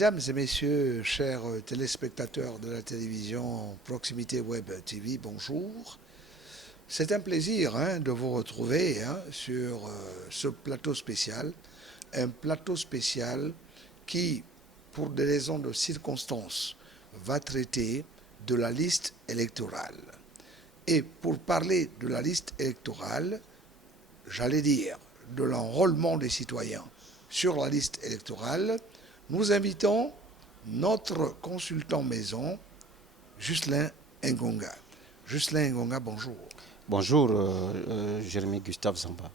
Mesdames et messieurs, chers téléspectateurs de la télévision Proximité Web TV, bonjour. C'est un plaisir de vous retrouver sur ce plateau spécial. Un plateau spécial qui, pour des raisons de circonstances, va traiter de la liste électorale. Et pour parler de la liste électorale, j'allais dire de l'enrôlement des citoyens sur la liste électorale, nous invitons notre consultant maison, Ghislain Ngonga. Ghislain Ngonga, bonjour. Bonjour, Jérémy Gustave Zamba.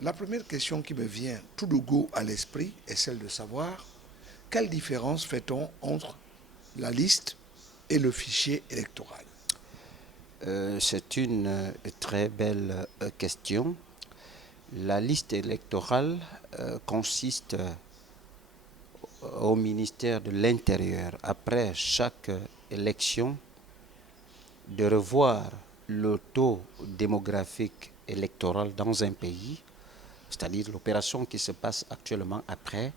La première question qui me vient tout de go à l'esprit est celle de savoir quelle différence fait-on entre la liste et le fichier électoral? C'est une très belle question. La liste électorale consiste au ministère de l'Intérieur, après chaque élection, de revoir le taux démographique électoral dans un pays, c'est-à-dire l'opération qui se passe actuellement après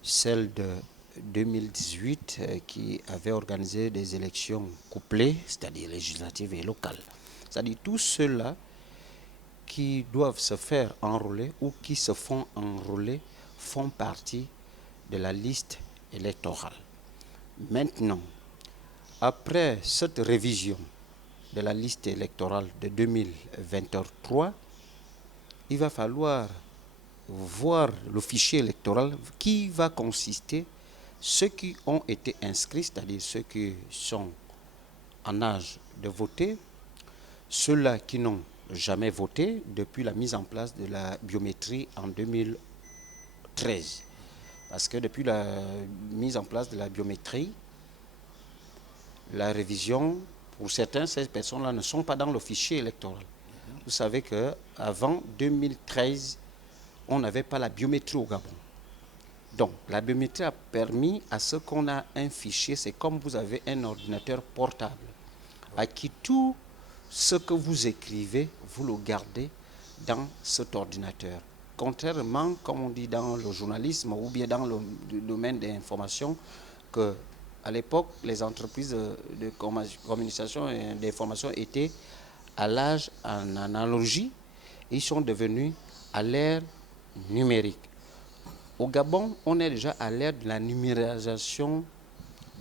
celle de 2018 qui avait organisé des élections couplées, c'est-à-dire législatives et locales. C'est-à-dire tous ceux-là qui doivent se faire enrôler ou qui se font enrôler font partie de la liste électorale. Maintenant, après cette révision de la liste électorale de 2023, il va falloir voir le fichier électoral qui va consister ceux qui ont été inscrits, c'est-à-dire ceux qui sont en âge de voter, ceux-là qui n'ont jamais voté depuis la mise en place de la biométrie en 2013. Parce que depuis la mise en place de la biométrie, la révision, pour certains, ces personnes-là ne sont pas dans le fichier électoral. Vous savez qu'avant 2013, on n'avait pas la biométrie au Gabon. Donc, la biométrie a permis à ce qu'on a un fichier, c'est comme vous avez un ordinateur portable, à qui tout ce que vous écrivez, vous le gardez dans cet ordinateur. Contrairement, comme on dit dans le journalisme ou bien dans le domaine des informations, que à l'époque, les entreprises de communication et d'information étaient à l'âge en analogie et ils sont devenus à l'ère numérique. Au Gabon, on est déjà à l'ère de la numérisation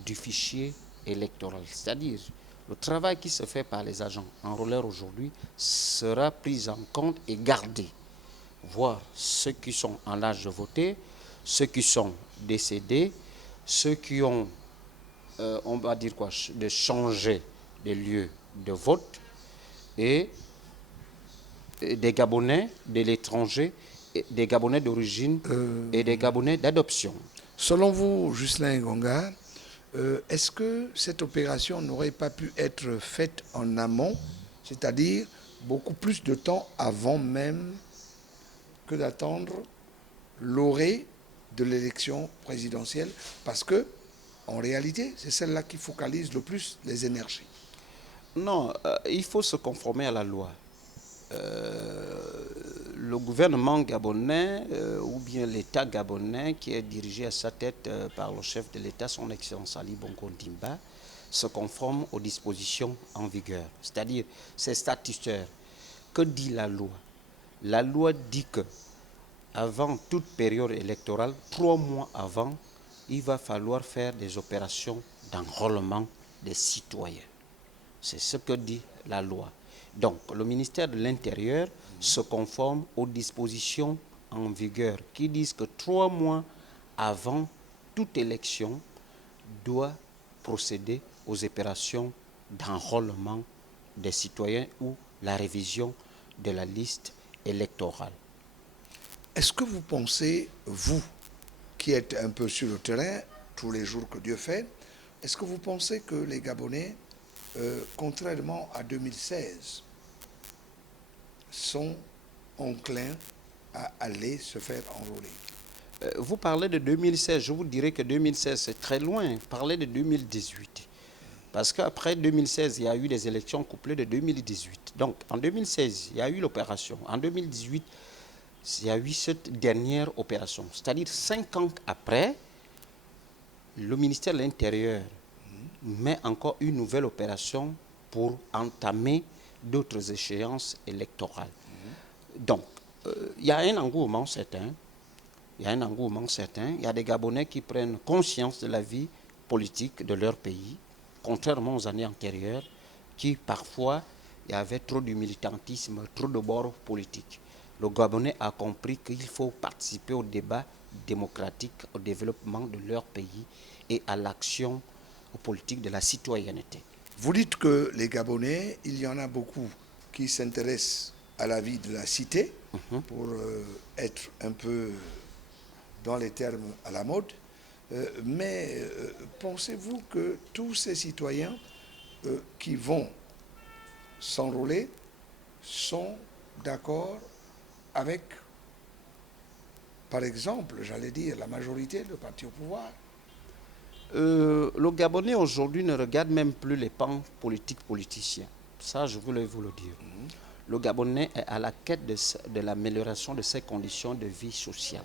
du fichier électoral. C'est-à-dire, le travail qui se fait par les agents enrôleurs aujourd'hui sera pris en compte et gardé. Voir ceux qui sont en âge de voter, ceux qui sont décédés, ceux qui ont, on va dire quoi, de changer de lieu de vote et des Gabonais de l'étranger, des Gabonais d'origine et des Gabonais d'adoption. Selon vous, Ghislain Ngonga, est-ce que cette opération n'aurait pas pu être faite en amont, c'est-à-dire beaucoup plus de temps avant même que d'attendre l'orée de l'élection présidentielle? Parce que, en réalité, c'est celle-là qui focalise le plus les énergies. Non, il faut se conformer à la loi. Le gouvernement gabonais ou bien l'État gabonais qui est dirigé à sa tête par le chef de l'État, son Excellence Ali Bongo Ndimba, se conforme aux dispositions en vigueur. C'est-à-dire, c'est statutaire. Que dit la loi? La loi dit que avant toute période électorale, 3 mois avant, il va falloir faire des opérations d'enrôlement des citoyens. C'est ce que dit la loi. Donc, le ministère de l'Intérieur se conforme aux dispositions en vigueur qui disent que 3 mois avant toute élection doit procéder aux opérations d'enrôlement des citoyens ou la révision de la liste électorale. Est-ce que vous pensez, vous, qui êtes un peu sur le terrain, tous les jours que Dieu fait, est-ce que vous pensez que les Gabonais, contrairement à 2016, sont enclins à aller se faire enrôler? Vous parlez de 2016, je vous dirais que 2016 c'est très loin. Parlez de 2018. Parce qu'après 2016, il y a eu des élections couplées de 2018. Donc en 2016, il y a eu l'opération. En 2018, il y a eu cette dernière opération. C'est-à-dire 5 ans après, le ministère de l'Intérieur met encore une nouvelle opération pour entamer d'autres échéances électorales. Donc, il y a un engouement certain. Il y a des Gabonais qui prennent conscience de la vie politique de leur pays, contrairement aux années antérieures, qui parfois, il y avait trop de militantisme, trop de bords politiques. Le Gabonais a compris qu'il faut participer au débat démocratique, au développement de leur pays et à l'action politique de la citoyenneté. Vous dites que les Gabonais, il y en a beaucoup qui s'intéressent à la vie de la cité, pour être un peu dans les termes à la mode. Mais pensez-vous que tous ces citoyens qui vont s'enrôler sont d'accord avec, par exemple, j'allais dire, la majorité de partis au pouvoir? Le Gabonais aujourd'hui ne regarde même plus les pans politiciens. Ça, je voulais vous le dire. Le Gabonais est à la quête de l'amélioration de ses conditions de vie sociale.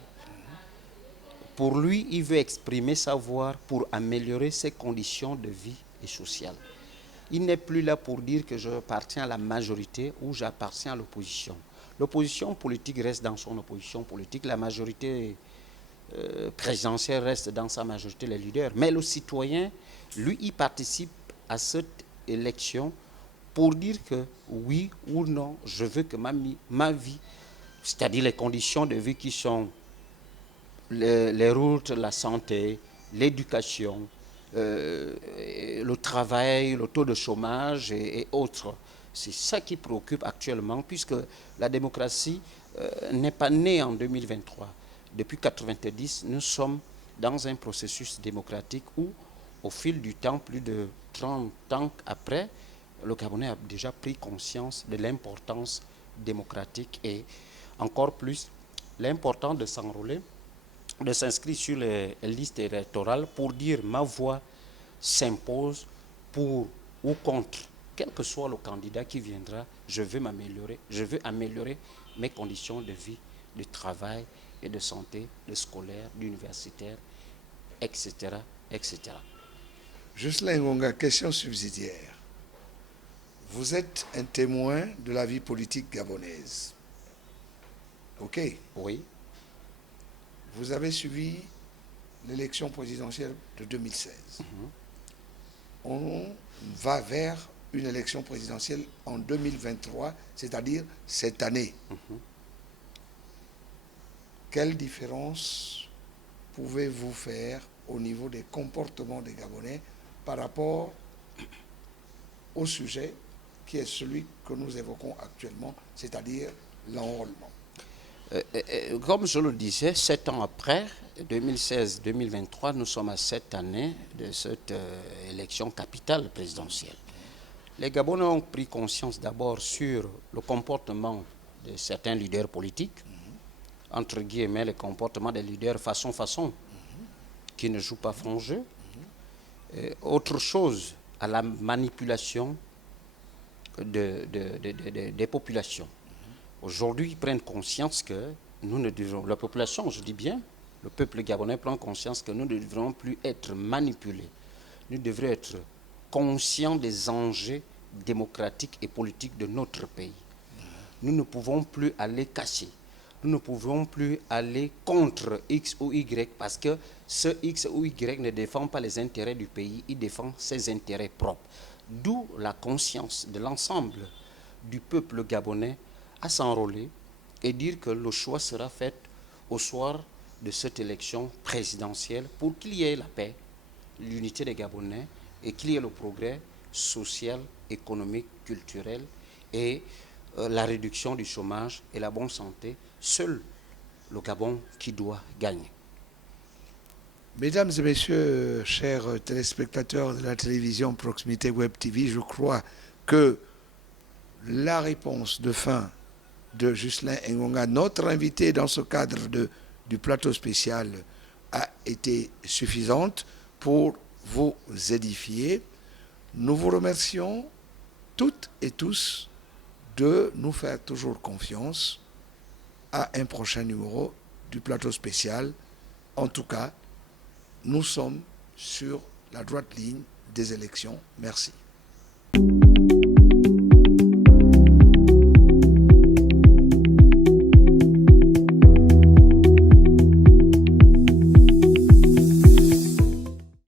Pour lui, il veut exprimer sa voix pour améliorer ses conditions de vie et sociales. Il n'est plus là pour dire que j'appartiens à la majorité ou j'appartiens à l'opposition. L'opposition politique reste dans son opposition politique, la majorité présidentielle reste dans sa majorité, les leaders. Mais le citoyen, lui, il participe à cette élection pour dire que oui ou non, je veux que ma vie, c'est-à-dire les conditions de vie qui sont les routes, la santé, l'éducation, le travail, le taux de chômage et autres. C'est ça qui préoccupe actuellement, puisque la démocratie n'est pas née en 2023. Depuis 1990, nous sommes dans un processus démocratique où, au fil du temps, plus de 30 ans après, le Gabonais a déjà pris conscience de l'importance démocratique et encore plus l'importance de s'enrôler, de s'inscrire sur les listes électorales pour dire ma voix s'impose pour ou contre, quel que soit le candidat qui viendra, je veux m'améliorer, je veux améliorer mes conditions de vie, de travail et de santé, de scolaire, d'universitaire, etc., etc. Jocelyn Ngonga, question subsidiaire. Vous êtes un témoin de la vie politique gabonaise. OK. Oui. Vous avez suivi l'élection présidentielle de 2016. On va vers une élection présidentielle en 2023, c'est-à-dire cette année. Quelle différence pouvez-vous faire au niveau des comportements des Gabonais par rapport au sujet qui est celui que nous évoquons actuellement, c'est-à-dire l'enrôlement? Comme je le disais, 7 ans après, 2016-2023, nous sommes à 7 années de cette élection capitale présidentielle. Les Gabonais ont pris conscience d'abord sur le comportement de certains leaders politiques, entre guillemets, le comportement des leaders façon, qui ne jouent pas franc jeu. Autre chose, à la manipulation des populations. Aujourd'hui, ils prennent conscience que nous ne devons, la population, je dis bien, le peuple gabonais prend conscience que nous ne devrons plus être manipulés. Nous devrions être conscients des enjeux démocratiques et politiques de notre pays. Nous ne pouvons plus aller cacher. Nous ne pouvons plus aller contre X ou Y parce que ce X ou Y ne défend pas les intérêts du pays, il défend ses intérêts propres. D'où la conscience de l'ensemble du peuple gabonais à s'enrôler et dire que le choix sera fait au soir de cette élection présidentielle pour qu'il y ait la paix, l'unité des Gabonais et qu'il y ait le progrès social, économique, culturel et la réduction du chômage et la bonne santé. Seul le Gabon qui doit gagner. Mesdames et messieurs, chers téléspectateurs de la télévision Proximité Web TV, je crois que la réponse de fin de Jocelyn Ngonga, notre invité dans ce cadre du plateau spécial, a été suffisante pour vous édifier. Nous vous remercions toutes et tous de nous faire toujours confiance à un prochain numéro du plateau spécial. En tout cas, nous sommes sur la droite ligne des élections. Merci.